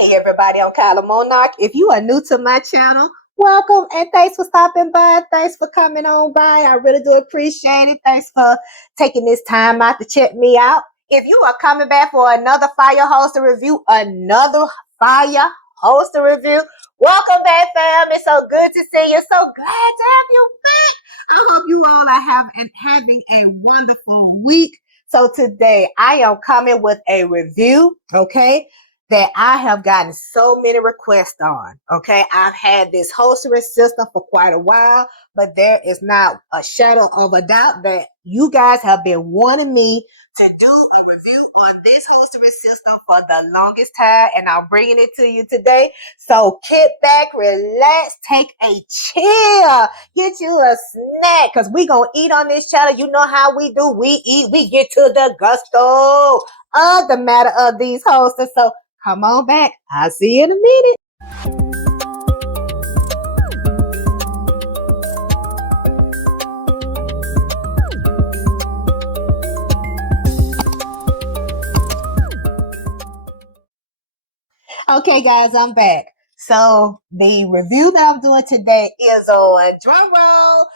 Hey everybody, I'm Kyla Monarch. If you are new to my channel, welcome and thanks for stopping by. Thanks for coming on by. I really do appreciate it. Thanks for taking this time out to check me out. If you are coming back for another fire holster review, welcome back, fam. It's so good to see you. So glad to have you back. I hope you all are having a wonderful week. So today I am coming with a review, okay, that I have gotten so many requests on. Okay, I've had this hostering system for quite a while, but there is not a shadow of a doubt that you guys have been wanting me to do a review on this hostering system for the longest time, and I'm bringing it to you today. So kick back, relax, take a chill, get you a snack, because we gonna eat on this channel. You know how we do. We eat, we get to the gusto of the matter of these hosters. So come on back. I'll see you in a minute. Okay, guys, I'm back. So the review that I'm doing today is on drum roll.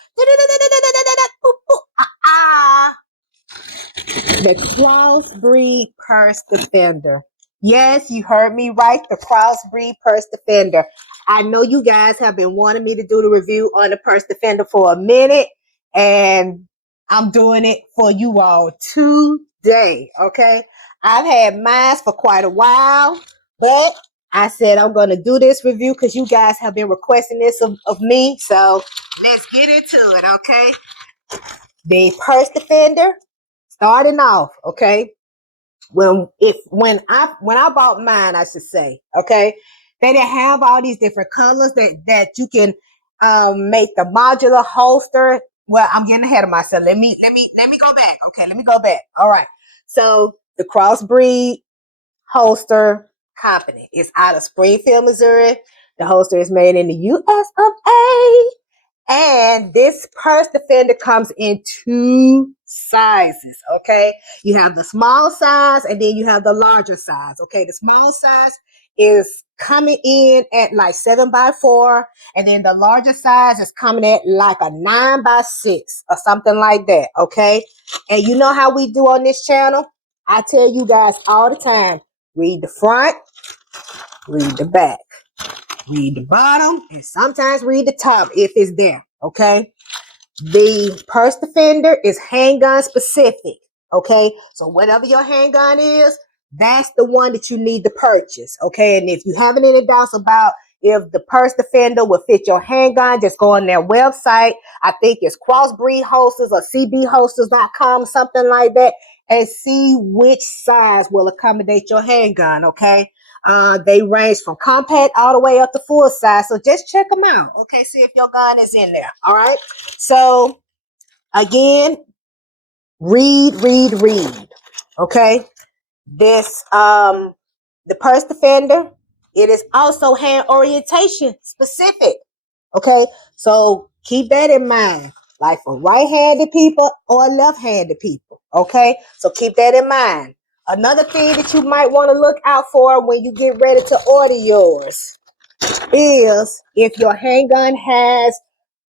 The Crossbreed Purse Defender. Yes, you heard me right. The Crossbreed Purse Defender. I know you guys have been wanting me to do the review on the Purse Defender for a minute, and I'm doing it for you all today. Okay, I've had mine for quite a while, but I said I'm going to do this review because you guys have been requesting this of me. So let's get into it. Okay, the Purse Defender. Starting off, okay. When I bought mine, I should say, okay, they didn't have all these different colors that you can make the modular holster. Well, I'm getting ahead of myself. Let me go back. Okay, let me go back. All right. So the Crossbreed Holster Company is out of Springfield, Missouri. The holster is made in the US of A. And this purse defender comes in two sizes, okay? You have the small size and then you have the larger size, okay? The small size is coming in at like 7x4, and then the larger size is coming at like a 9x6 or something like that, okay? And you know how we do on this channel? I tell you guys all the time, read the front, read the back. Read the bottom and sometimes read the top if it's there, okay? The purse defender is handgun specific, okay? So whatever your handgun is, that's the one that you need to purchase, okay? And if you have any doubts about if the purse defender will fit your handgun, just go on their website. I think it's Crossbreed Holsters or cbholsters.com, something like that, and see which size will accommodate your handgun, okay? They range from compact all the way up to full size. So just check them out. Okay, see if your gun is in there. All right. So again, read. Okay. This the purse defender, it is also hand orientation specific. Okay. So keep that in mind. Like for right-handed people or left-handed people. Okay. So keep that in mind. Another thing that you might want to look out for when you get ready to order yours is if your handgun has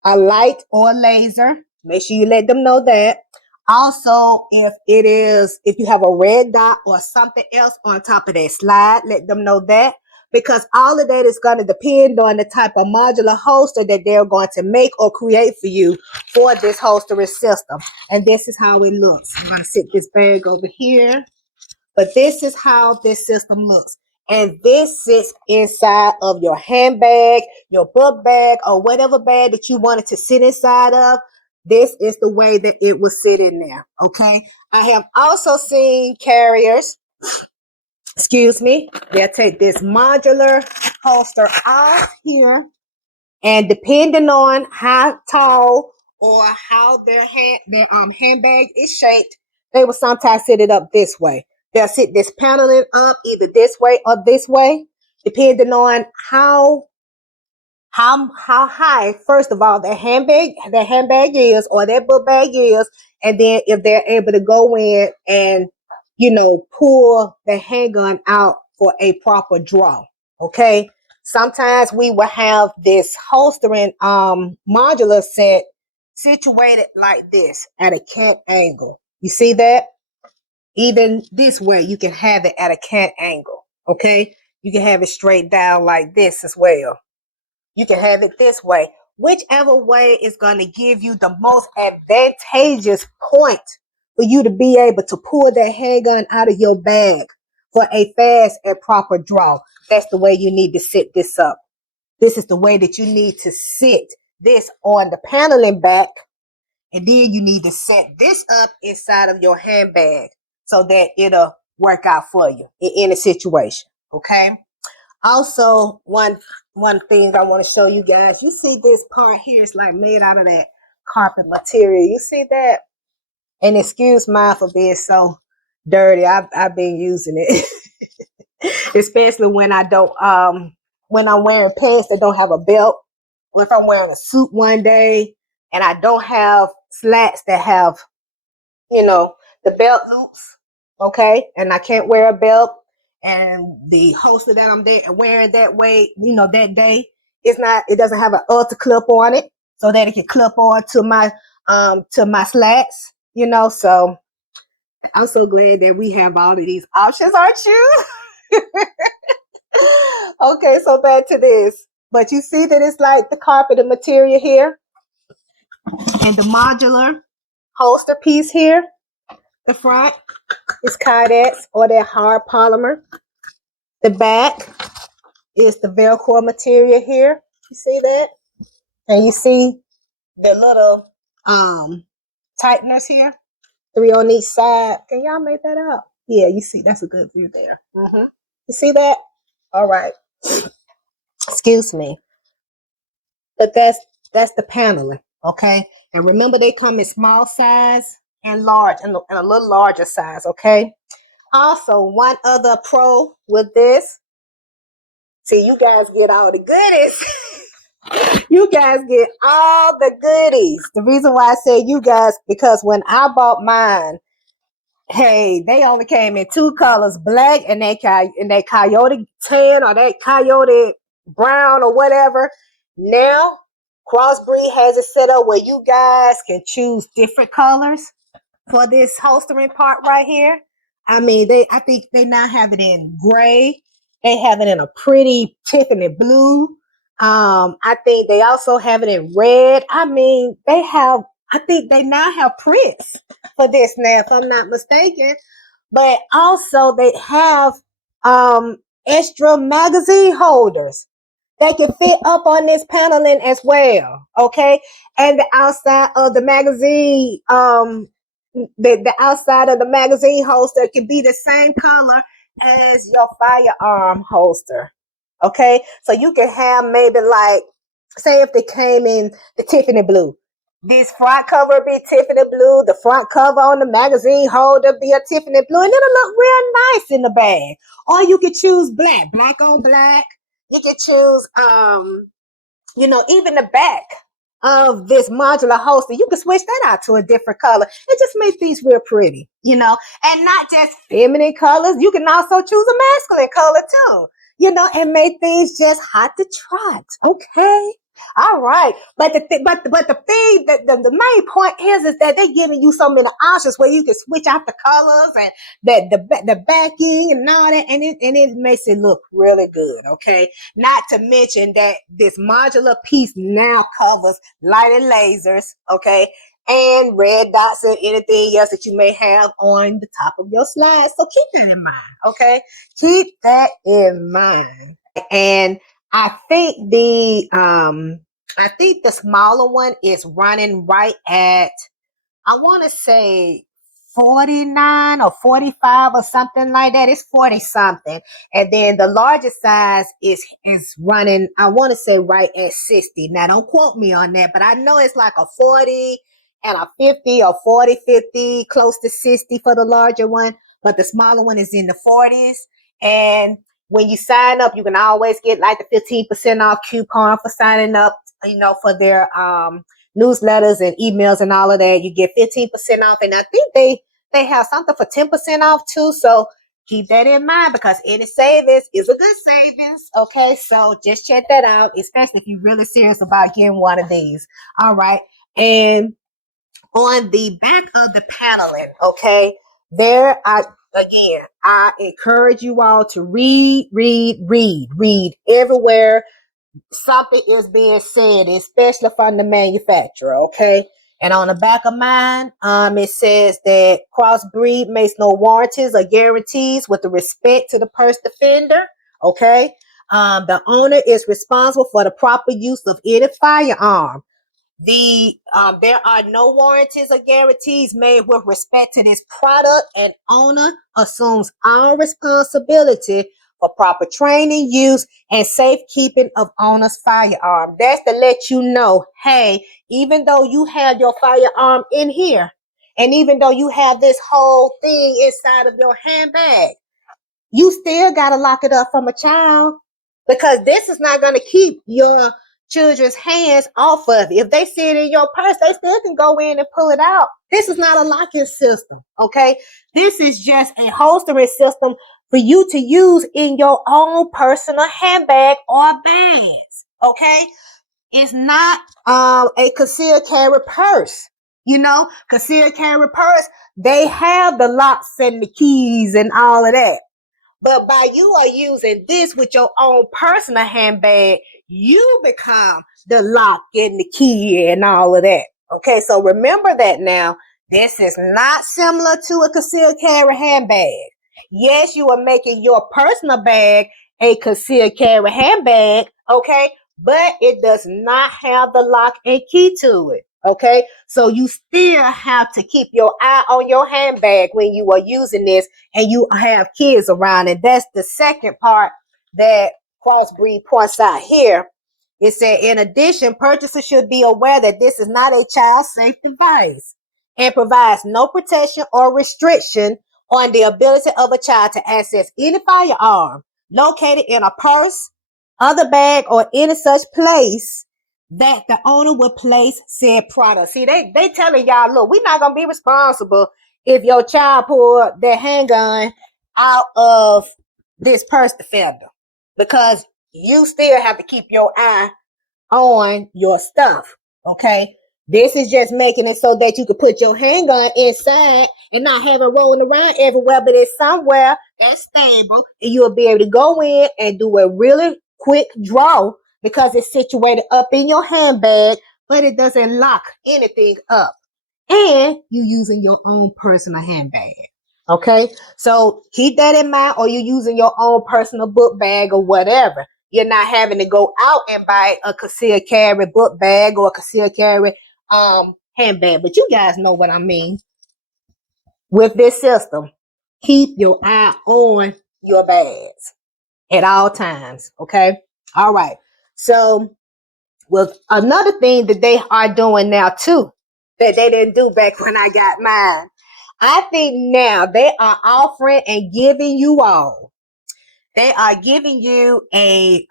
a light or a laser, make sure you let them know that. Also, if you have a red dot or something else on top of that slide, let them know that, because all of that is going to depend on the type of modular holster that they're going to make or create for you for this holstering system. And this is how it looks. I'm going to sit this bag over here. But this is how this system looks. And this sits inside of your handbag, your book bag, or whatever bag that you wanted to sit inside of. This is the way that it will sit in there, okay? I have also seen carriers, they'll take this modular holster off here, and depending on how tall or how their handbag is shaped, they will sometimes sit it up this way. They'll sit this paneling up either this way or this way, depending on how high, first of all, their handbag is, or their book bag is, and then if they're able to go in and pull the handgun out for a proper draw. Okay. Sometimes we will have this holstering modular set situated like this at a cant angle. You see that? Even this way, you can have it at a cant angle. Okay. You can have it straight down like this as well. You can have it this way. Whichever way is going to give you the most advantageous point for you to be able to pull that handgun out of your bag for a fast and proper draw. That's the way you need to set this up. This is the way that you need to sit this on the paneling back. And then you need to set this up inside of your handbag so that it'll work out for you in any situation. Okay. Also, one thing I want to show you guys, you see this part here is like made out of that carpet material. You see that? And excuse me for being so dirty. I've been using it. Especially when I don't when I'm wearing pants that don't have a belt, or if I'm wearing a suit one day and I don't have slats that have, you know, the belt loops, okay, and I can't wear a belt, and the holster that I'm there wearing that way, you know, that day, it doesn't have an ultra clip on it, so that it can clip on to my slats, you know. So I'm so glad that we have all of these options, aren't you? Okay, so back to this. But you see that it's like the carpeted material here and the modular holster piece here. The front is Kydex or that hard polymer. The back is the Velcro material here. You see that? And you see the little tighteners here. 3 on each side. Can y'all make that out? Yeah, you see, that's a good view there. You see that? All right. Excuse me. But that's the paneling, okay? And remember, they come in small size and large, and a little larger size, okay? Also, one other pro with this, see, you guys get all the goodies. You guys get all the goodies. The reason why I say you guys, because when I bought mine, hey, they only came in 2 colors, black and that coyote tan or that coyote brown or whatever. Now, Crossbreed has it set up where you guys can choose different colors for this holstering part right here. I mean, I think they now have it in gray. They have it in a pretty Tiffany blue. I think they also have it in red. I mean, I think they now have prints for this now, if I'm not mistaken. But also they have extra magazine holders that can fit up on this paneling as well. Okay. And the outside of the magazine, the outside of the magazine holster can be the same color as your firearm holster. Okay. So you can have maybe like, say if they came in the Tiffany blue. This front cover be Tiffany blue. The front cover on the magazine holder be a Tiffany blue. And it'll look real nice in the bag. Or you could choose black on black. You could choose, you know, even the back of this modular holster, you can switch that out to a different color. It just makes these real pretty, you know, and not just feminine colors. You can also choose a masculine color too, you know, and make things just hot to trot. Okay. All right. But the thing, the main point is that they're giving you so many options where you can switch out the colors and the backing and all that, and it makes it look really good. Okay. Not to mention that this modular piece now covers lighted lasers, okay, and red dots and anything else that you may have on the top of your slide. So keep that in mind, okay? Keep that in mind. And I think the smaller one is running right at, I want to say 49 or 45 or something like that. It's 40 something. And then the largest size is running, I want to say right at 60. Now don't quote me on that, but I know it's like a 40 and a 50 or 40, 50, close to 60 for the larger one. But the smaller one is in the 40s. And when you sign up, you can always get like the 15% off coupon for signing up, you know, for their newsletters and emails and all of that. You get 15% off, and I think they have something for 10% off too. So Keep that in mind because any savings is a good savings. Okay, so just check that out, especially if you're really serious about getting one of these. All right, and on the back of the paneling, okay, I encourage you all to read everywhere something is being said, especially from the manufacturer, okay? And on the back of mine, it says that crossbreed makes no warranties or guarantees with the respect to the purse defender, okay? The owner is responsible for the proper use of any firearm. There are no warranties or guarantees made with respect to this product, and owner assumes all responsibility for proper training, use, and safekeeping of owner's firearm. That's to let you know, hey, even though you have your firearm in here, and even though you have this whole thing inside of your handbag, you still got to lock it up from a child because this is not going to keep your children's hands off of it. If they see it in your purse, they still can go in and pull it out. This is not a locking system, okay? This is just a holstering system for you to use in your own personal handbag or bags, okay? It's not a concealed carry purse. You know, concealed carry purse, they have the locks and the keys and all of that. But by you are using this with your own personal handbag, you become the lock and the key and all of that. Okay, so remember that now. This is not similar to a concealed carry handbag. Yes, you are making your personal bag a concealed carry handbag, okay? But it does not have the lock and key to it. Okay, so you still have to keep your eye on your handbag when you are using this and you have kids around. And that's the second part that Crossbreed points out here. It said, in addition, purchasers should be aware that this is not a child safe device and provides no protection or restriction on the ability of a child to access any firearm located in a purse, other bag, or any such place that the owner would place said product. See, they telling y'all, look, we're not gonna be responsible if your child pull their handgun out of this purse defender because you still have to keep your eye on your stuff. Okay. This is just making it so that you can put your handgun inside and not have it rolling around everywhere, but it's somewhere that's stable and you'll be able to go in and do a really quick draw because it's situated up in your handbag, but it doesn't lock anything up. And you using your own personal handbag. Okay, so keep that in mind, or you're using your own personal book bag or whatever. You're not having to go out and buy a concealed carry book bag or a concealed carry handbag. But you guys know what I mean. With this system, keep your eye on your bags at all times. Okay. All right. So, with another thing that they are doing now too, that they didn't do back when I got mine. I think now they are offering and giving you all. They are giving you a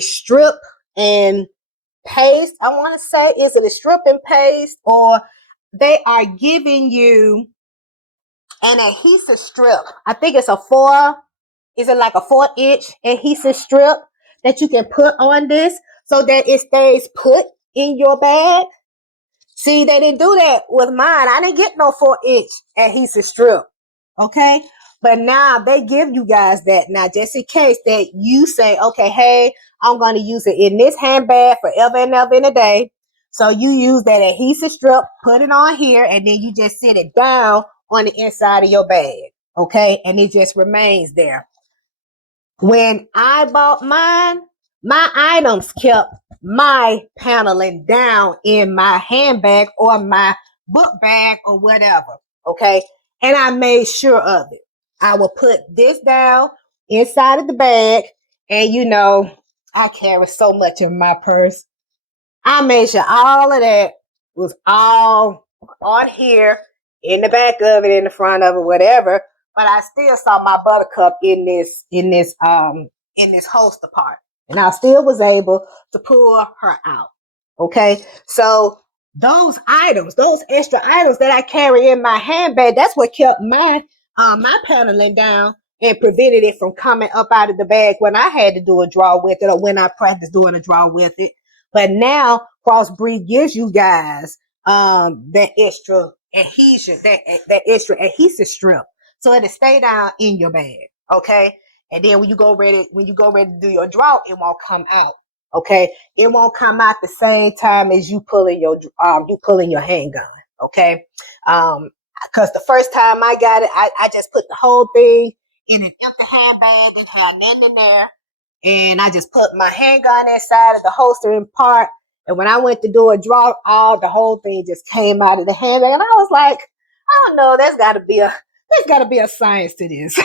strip and paste. I want to say, is it a strip and paste, or they are giving you an adhesive strip? I think it's is it like a 4-inch adhesive strip that you can put on this so that it stays put in your bag? See, they didn't do that with mine. I didn't get no 4-inch adhesive strip. Okay. But now they give you guys that now just in case that you say, okay, hey, I'm going to use it in this handbag forever and ever in a day. So you use that adhesive strip, put it on here, and then you just sit it down on the inside of your bag. Okay. And it just remains there. When I bought mine, my items kept my paneling down in my handbag or my book bag or whatever. Okay. And I made sure of it. I will put this down inside of the bag. And you know, I carry so much in my purse. I made sure all of that was all on here, in the back of it, in the front of it, whatever. But I still saw my buttercup in this holster part. And I still was able to pull her out. Okay. So those items, those extra items that I carry in my handbag, that's what kept my paneling down and prevented it from coming up out of the bag when I had to do a draw with it or when I practiced doing a draw with it. But now Crossbreed gives you guys that extra adhesion, that extra adhesive strip, so it'll stay down in your bag. Okay, and then when you go ready to do your draw, it won't come out. Okay, it won't come out the same time as you pulling your handgun. Okay, because the first time I got it, I just put the whole thing in an empty handbag, didn't have nothing in there, and I just put my handgun inside of the holster in part. And when I went to do a draw, all the whole thing just came out of the handbag, and I was like, I don't know, there's got to be a science to this.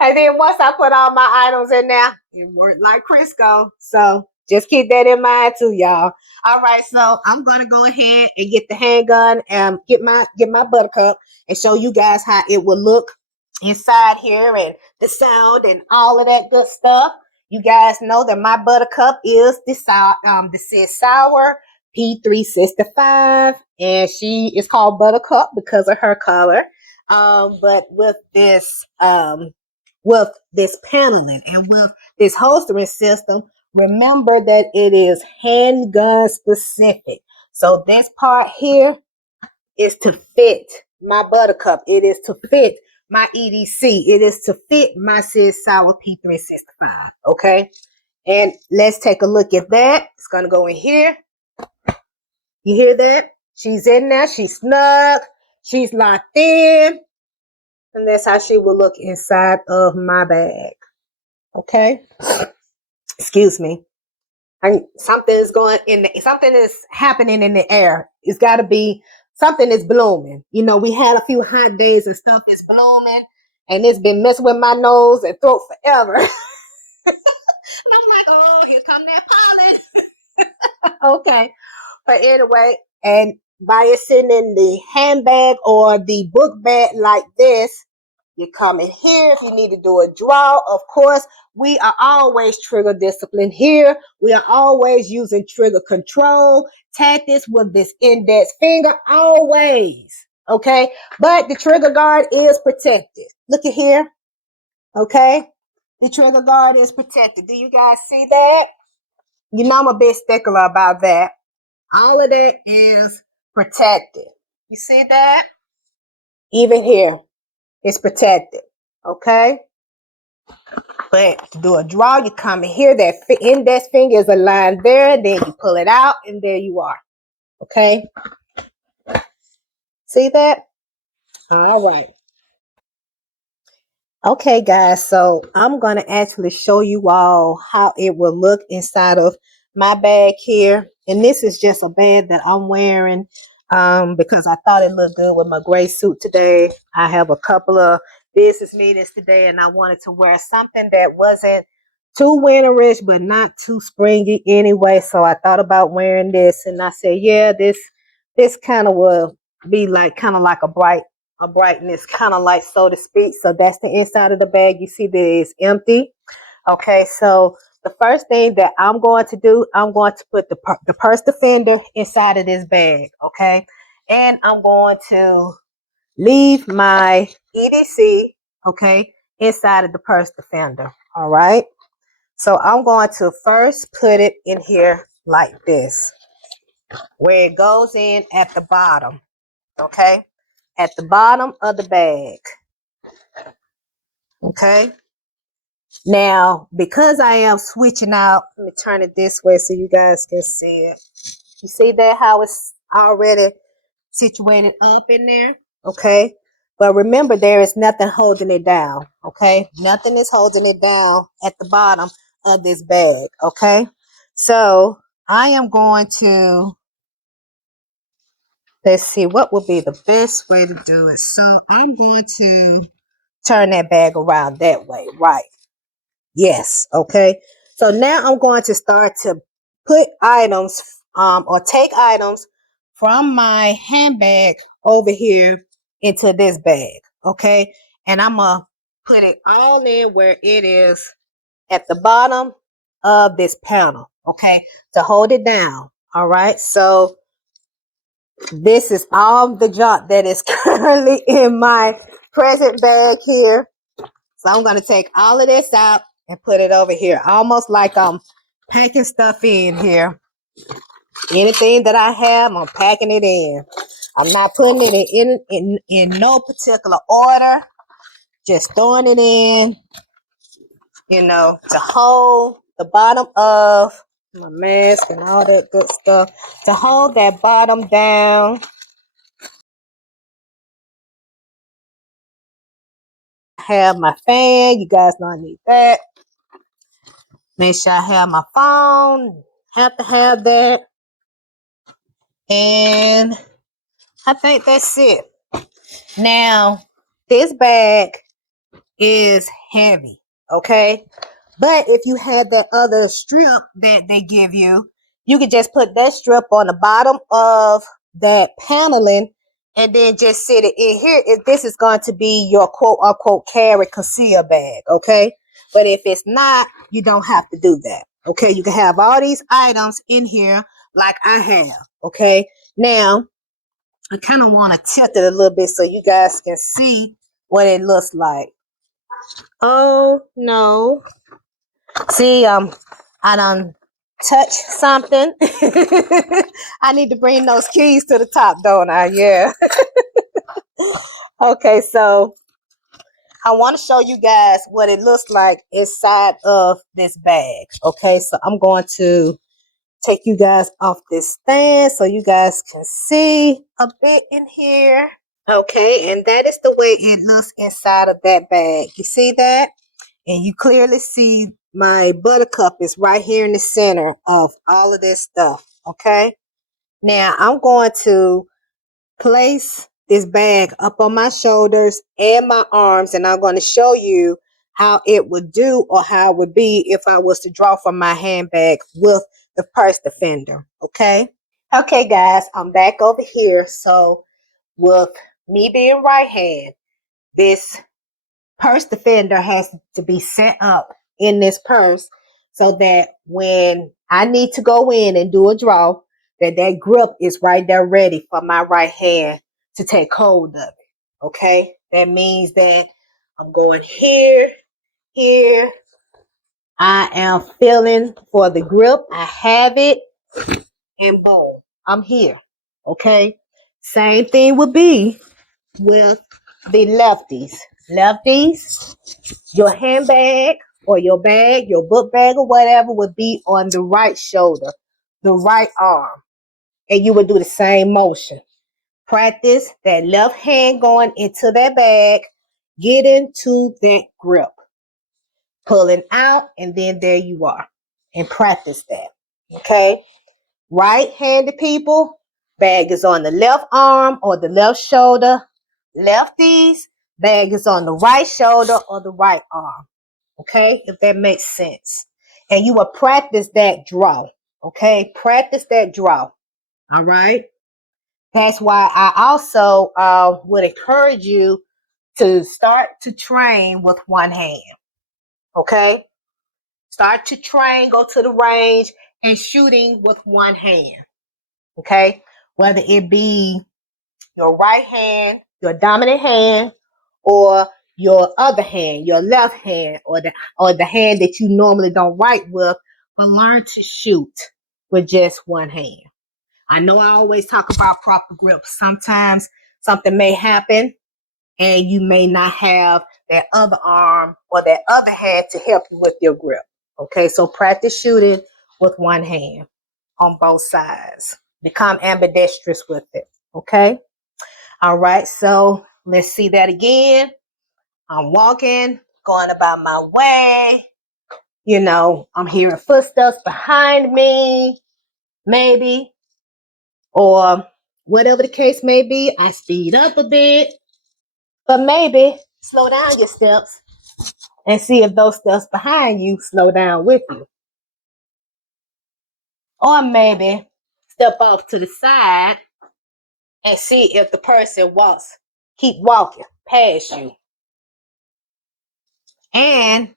And then once I put all my items in there, it worked like Crisco. So just keep that in mind too, y'all. All right, so I'm gonna go ahead and get the handgun and get my buttercup and show you guys how it will look inside here and the sound and all of that good stuff. You guys know that my buttercup is the sour P365, and she is called Buttercup because of her color. But with this paneling and with this holstering system, remember that it is handgun specific. So this part here is to fit my buttercup. It is to fit my EDC. It is to fit my Sis Sour P365. Okay. And let's take a look at that. It's going to go in here. You hear that? She's in there. She's snug. She's locked in. And that's how she will look inside of my bag. Okay. Excuse me. Something is happening in the air. It's got to be something is blooming. You know, we had a few hot days and stuff is blooming, and it's been messing with my nose and throat forever. And I'm like, oh, here come that pollen. Okay. But anyway, and by it sitting in the handbag or the book bag like this, you come in here if you need to do a draw. Of course, we are always trigger discipline here. We are always using trigger control tactics with this index finger, always. Okay, but the trigger guard is protected. Look at here. Okay, the trigger guard is protected. Do you guys see that? You know I'm a bit stickler about that. All of that is protected. You see that? Even here, it's protected. Okay? But to do a draw, you come in here, that index finger is aligned there, then you pull it out, and there you are. Okay? See that? All right. Okay, guys, so I'm going to actually show you all how it will look inside of my bag here. And this is just a bag that I'm wearing because I thought it looked good with my gray suit today. I have a couple of business meetings today, and I wanted to wear something that wasn't too winterish, but not too springy anyway. So I thought about wearing this, and I said, yeah, this kind of will be like kind of like a brightness, kind of like, so to speak. So that's the inside of the bag. You see there is empty. Okay, so the first thing that I'm going to do, I'm going to put the purse defender inside of this bag. Okay, and I'm going to leave my EDC, okay, inside of the purse defender. All right, so I'm going to first put it in here like this, where it goes in at the bottom. Okay, at the bottom of the bag. Okay. Now, because I am switching out, let me turn it this way so you guys can see it. You see that how it's already situated up in there? Okay. But remember, there is nothing holding it down. Okay. Nothing is holding it down at the bottom of this bag. Okay. So I am going to, let's see, what would be the best way to do it? So I'm going to turn that bag around that way, right? Yes, okay. So now I'm going to start to put items or take items from my handbag over here into this bag, okay? And I'm going to put it all in where it is at the bottom of this panel, okay? To hold it down, all right? So This is all the junk that is currently in my present bag here. So I'm going to take all of this out and put it over here. Almost like I'm packing stuff in here. Anything that I have, I'm packing it in. I'm not putting it in no particular order. Just throwing it in, to hold the bottom of my mask and all that good stuff. To hold that bottom down. I have my fan. You guys know I need that. Make sure I have my phone. Have to have that. And I think that's it. Now, this bag is heavy, okay? But if you had the other strip that they give you, you could just put that strip on the bottom of that paneling and then just sit it in here. If this is going to be your quote unquote carry conceal bag, okay? But if it's not, you don't have to do that, okay? You can have all these items in here like I have, okay? Now, I kind of want to tilt it a little bit so you guys can see what it looks like. Oh, no. See, I done touch something. I need to bring those keys to the top, don't I? Yeah. Okay, so I want to show you guys what it looks like inside of this bag. Okay, so I'm going to take you guys off this stand so you guys can see a bit in here. Okay, and that is the way it looks inside of that bag. You see that? And you clearly see my buttercup is right here in the center of all of this stuff. Okay. Now I'm going to place this bag up on my shoulders and my arms, and I'm going to show you how it would do or how it would be if I was to draw from my handbag with the purse defender. Okay. Okay, guys, I'm back over here. So with me being right hand, this purse defender has to be set up in this purse so that when I need to go in and do a draw, that grip is right there ready for my right hand to take hold of it. Okay, that means that I'm going here, here. I am feeling for the grip. I have it, and boom, I'm here. Okay, same thing would be with the lefties. Lefties, your handbag or your bag, your book bag or whatever would be on the right shoulder, the right arm. And you would do the same motion. Practice that left hand going into that bag, get into that grip, pulling out, and then there you are. And practice that. Okay? Right-handed people, bag is on the left arm or the left shoulder. Lefties, bag is on the right shoulder or the right arm. Okay, if that makes sense. And you will practice that draw. Okay, practice that draw. All right. That's why I also would encourage you to start to train with one hand. Okay, start to train, go to the range and shooting with one hand. Okay, whether it be your right hand, your dominant hand, or your other hand, your left hand, or the hand that you normally don't write with, but learn to shoot with just one hand. I know I always talk about proper grip. Sometimes something may happen and you may not have that other arm or that other hand to help you with your grip. Okay, so practice shooting with one hand on both sides. Become ambidextrous with it. Okay. All right, so let's see that again. I'm walking, going about my way. I'm hearing footsteps behind me, maybe, or whatever the case may be. I speed up a bit, but maybe slow down your steps and see if those steps behind you slow down with you. Or maybe step off to the side and see if the person keep walking past you. And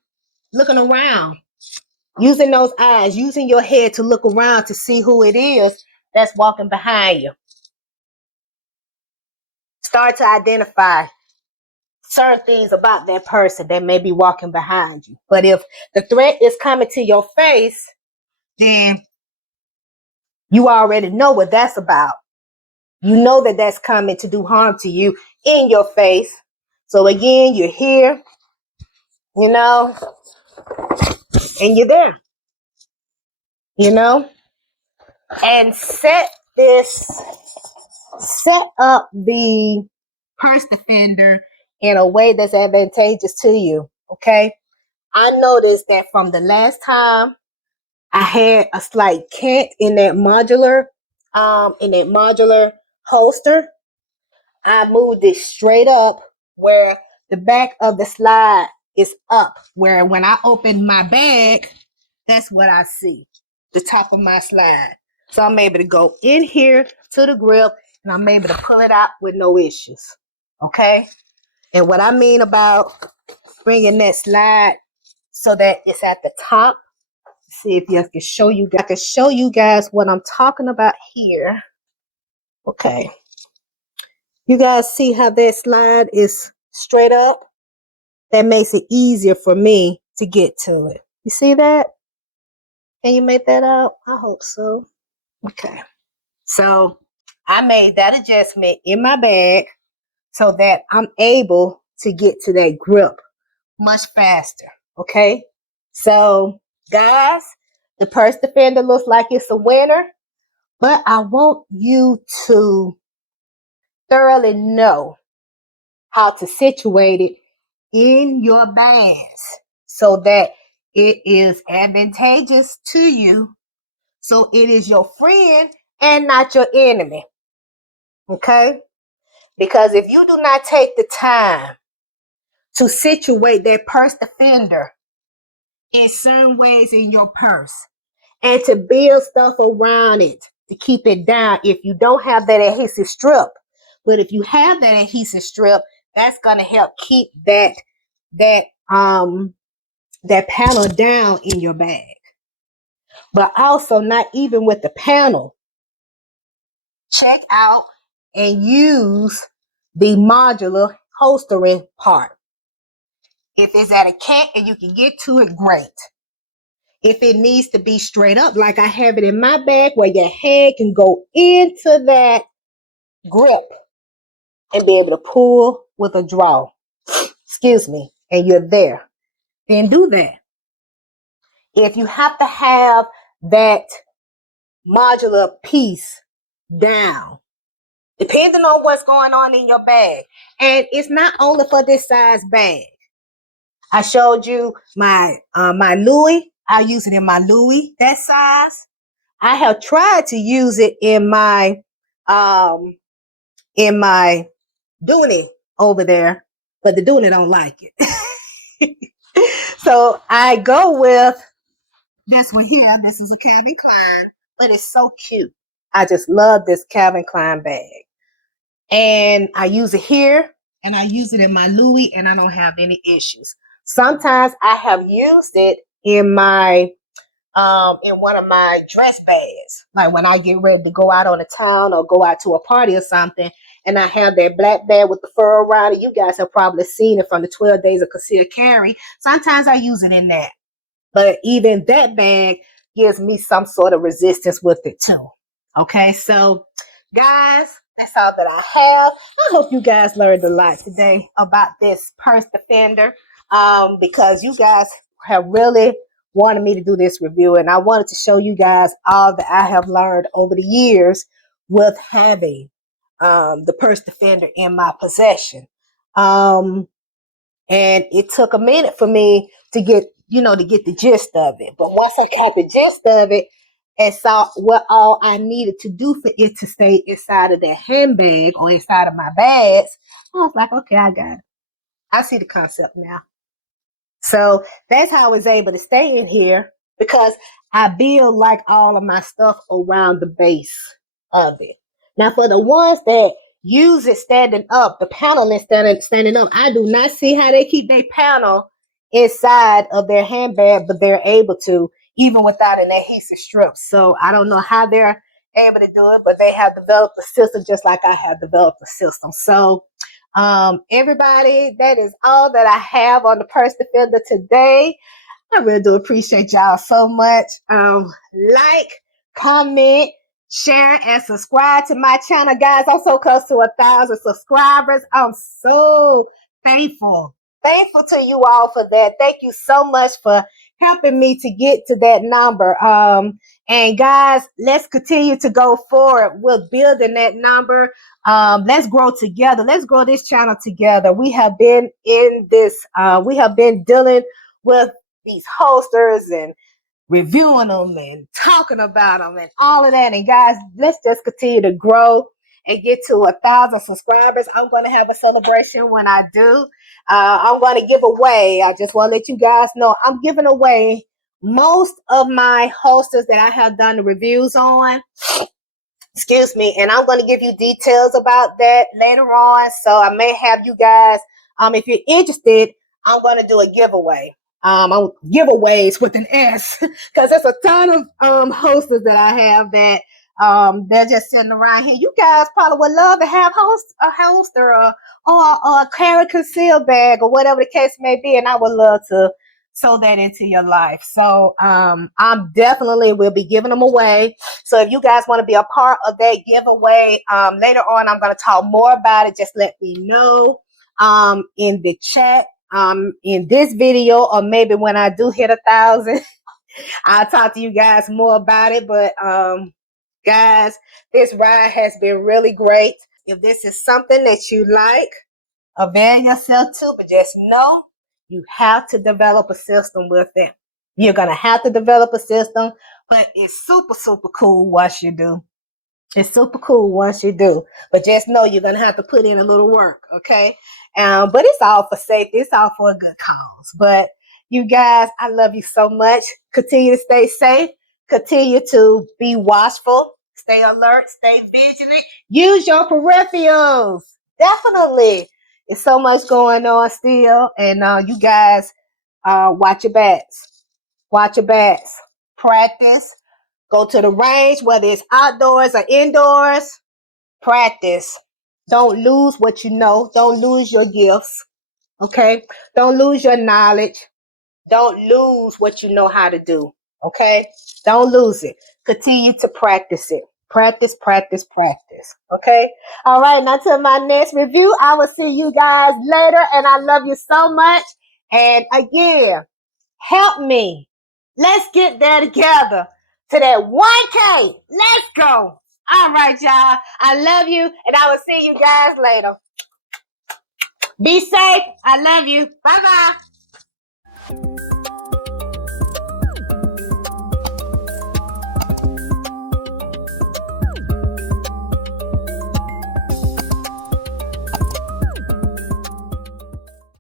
looking around, using those eyes, using your head to look around to see who it is that's walking behind you. start to identify certain things about that person that may be walking behind you. But if the threat is coming to your face, then you already know what that's about. You know that that's coming to do harm to you in your face. So again, you're here, you know, and you're there, you know, and set up the purse defender in a way that's advantageous to you. Okay. I noticed that from the last time I had a slight kink in that modular holster. I moved it straight up where the back of the slide is up, where when I open my bag, that's what I see, the top of my slide. So I'm able to go in here to the grip and I'm able to pull it out with no issues. Okay. And what I mean about bringing that slide so that it's at the top, see if I can show you. I can show you guys what I'm talking about here. Okay. You guys see how that slide is straight up? That makes it easier for me to get to it. You see that? Can you make that out? I hope so. Okay. So I made that adjustment in my bag so that I'm able to get to that grip much faster. Okay. So guys, the purse defender looks like it's a winner, but I want you to thoroughly know how to situate it in your bags so that it is advantageous to you. So it is your friend and not your enemy. Okay? Because if you do not take the time to situate that purse defender in certain ways in your purse and to build stuff around it to keep it down, if you don't have that adhesive strip, but if you have that adhesive strip, that's going to help keep that panel down in your bag. But also, not even with the panel, check out and use the modular holstering part. If it's at a kink and you can get to it, great. If it needs to be straight up, like I have it in my bag, where your head can go into that grip and be able to pull with a draw, excuse me, and you're there, then do that. If you have to have that modular piece down, depending on what's going on in your bag. And it's not only for this size bag. I showed you my Louis. I use it in my Louis, that size. I have tried to use it in my Dooney over there, but the Dooney don't like it. So I go with this one here. This is a Calvin Klein, but it's so cute. I just love this Calvin Klein bag. And I use it here and I use it in my Louis and I don't have any issues. Sometimes I have used it in my in one of my dress bags, like when I get ready to go out on a town or go out to a party or something, and I have that black bag with the fur around it. You guys have probably seen it from the 12 days of conceal carry. Sometimes I use it in that, but even that bag gives me some sort of resistance with it too. Okay, so guys, that's all that I have. I hope you guys learned a lot today about this purse defender, because you guys have really wanted me to do this review, and I wanted to show you guys all that I have learned over the years with having the purse defender in my possession. And it took a minute for me to get the gist of it. But once I got the gist of it and saw what all I needed to do for it to stay inside of that handbag or inside of my bags, I was like, okay, I got it. I see the concept now. So that's how I was able to stay in here, because I build like all of my stuff around the base of it. Now, for the ones that use it standing up, the panel is standing up, I do not see how they keep their panel inside of their handbag, but they're able to, even without an adhesive strip. So I don't know how they're able to do it, but they have developed a system just like I have developed a system. So everybody, that is all that I have on the Purse Defender today. I really do appreciate y'all so much. Like, comment, share, and subscribe to my channel, guys. I'm so close to 1,000 subscribers. I'm so thankful to you all for that. Thank you so much for helping me to get to that number. And guys, let's continue to go forward with building that number. Let's grow together. Let's grow this channel together. We have been in this, we have been dealing with these hosters and reviewing them and talking about them and all of that. And guys, let's just continue to grow and get to 1,000 subscribers. I'm going to have a celebration when I do. I'm going to give away. I just want to let you guys know I'm giving away most of my hosters that I have done the reviews on. Excuse me. And I'm going to give you details about that later on. So I may have you guys, if you're interested, I'm going to do a giveaway. Giveaways with an S, because there's a ton of hosters that I have that they're just sitting around here. You guys probably would love to have a holster or a carry conceal bag or whatever the case may be, and I would love to sew that into your life. So I'm definitely will be giving them away. So if you guys want to be a part of that giveaway, later on I'm going to talk more about it. Just let me know in the chat. In this video, or maybe when I do hit 1,000, I'll talk to you guys more about it. But guys, this ride has been really great. If this is something that you like, avail yourself to, but just know you have to develop a system with it. You're gonna have to develop a system, but it's super cool once you do. It's super cool once you do, but just know you're gonna have to put in a little work, okay? But it's all for safety. It's all for a good cause. But you guys, I love you so much. Continue to stay safe. Continue to be watchful. Stay alert. Stay vigilant. Use your peripherals. Definitely. There's so much going on still, and you guys, watch your backs. Watch your backs. Practice. Go to the range, whether it's outdoors or indoors. Practice. Don't lose what you know. Don't lose your gifts. Okay? Don't lose your knowledge. Don't lose what you know how to do. Okay? Don't lose it. Continue to practice it. Practice. Okay? All right. Now to my next review. I will see you guys later. And I love you so much. And again, help me. Let's get there together to that 1K. Let's go. All right, y'all. I love you, and I will see you guys later. Be safe. I love you. Bye-bye.